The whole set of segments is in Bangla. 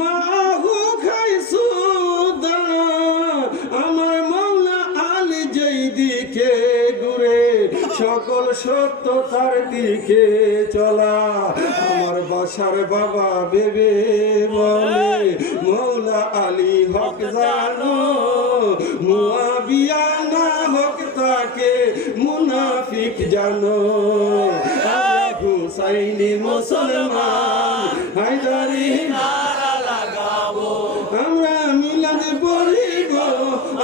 মাহু খাই সুদা, আমার মাওলা আলী যেই দিকে ঘুরে, সকল সত্য তার দিকে চলা। আমার বাসার বাবা বেবে বলে মৌলা আলী হক জানো, মুয়াবিয়া না হক তাকে মুনাফিক জানো। হুসাইনি মুসলমান, হায়দারি না পড়িব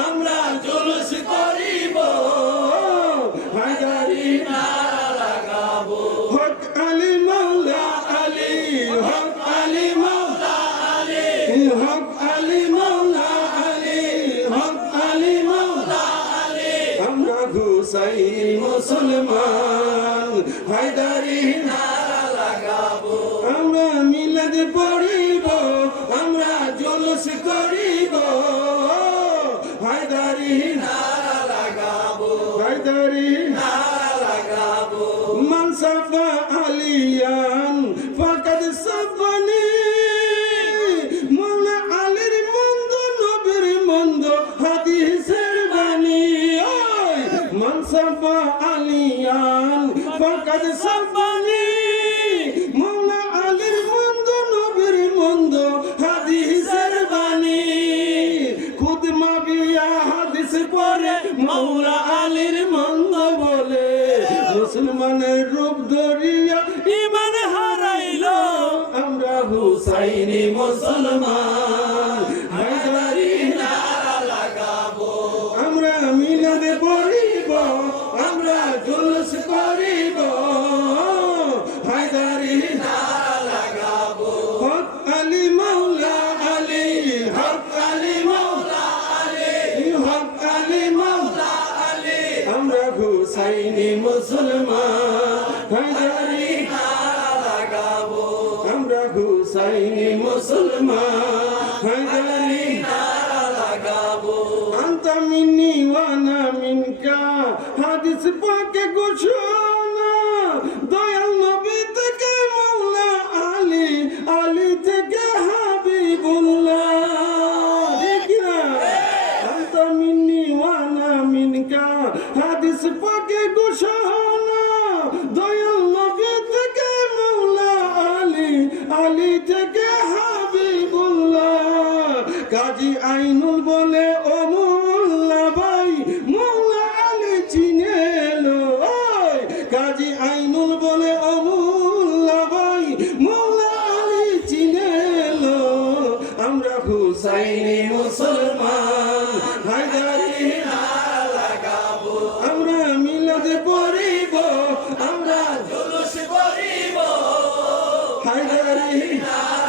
আমরা জুলুস করিব। হক আলী মাওলা আলী হক আলী মাওলা আলী। হক আলী মাওলা আলী হক আলী মাওলা আলী। আমরা হুসাইনি মুসলমান হায়দারি আমরা মিলাদ পড়িব আমরা জলস করিব। আলিয়ান ফাকাদ সাফানি মোলা আলীর মন্দ নবীর মন্দ হাদিসের বাণী ওই মান আলিয়ান ফাকাদ সাফানি মুসলমানের রূপ ধরিয়া ইমান হারাইল। আমরা হুসাইনি মুসলমান। তিনি মুসলমান, হাজারি লাগাবো আমরা হুসাইনি মুসলমান, হাজারি লাগাবো আন্তা মিনি, ওয়ানা মিনকা, হাদিস পাকে গোসল। হাদিস পাকে ঘোষণা দয়াল নবী থেকে মৌলা আলী আলী থেকে হাবিবুল্লাহ। কাজী আইনুল বলে, ও মোল্লা ভাই মোল্লা আলী চিনেলো কাজী আইনুল বলে, ও মোল্লা ভাই মোল্লা আলী চিনেলো আমরা হুসাইনি মুসলমান नहीं।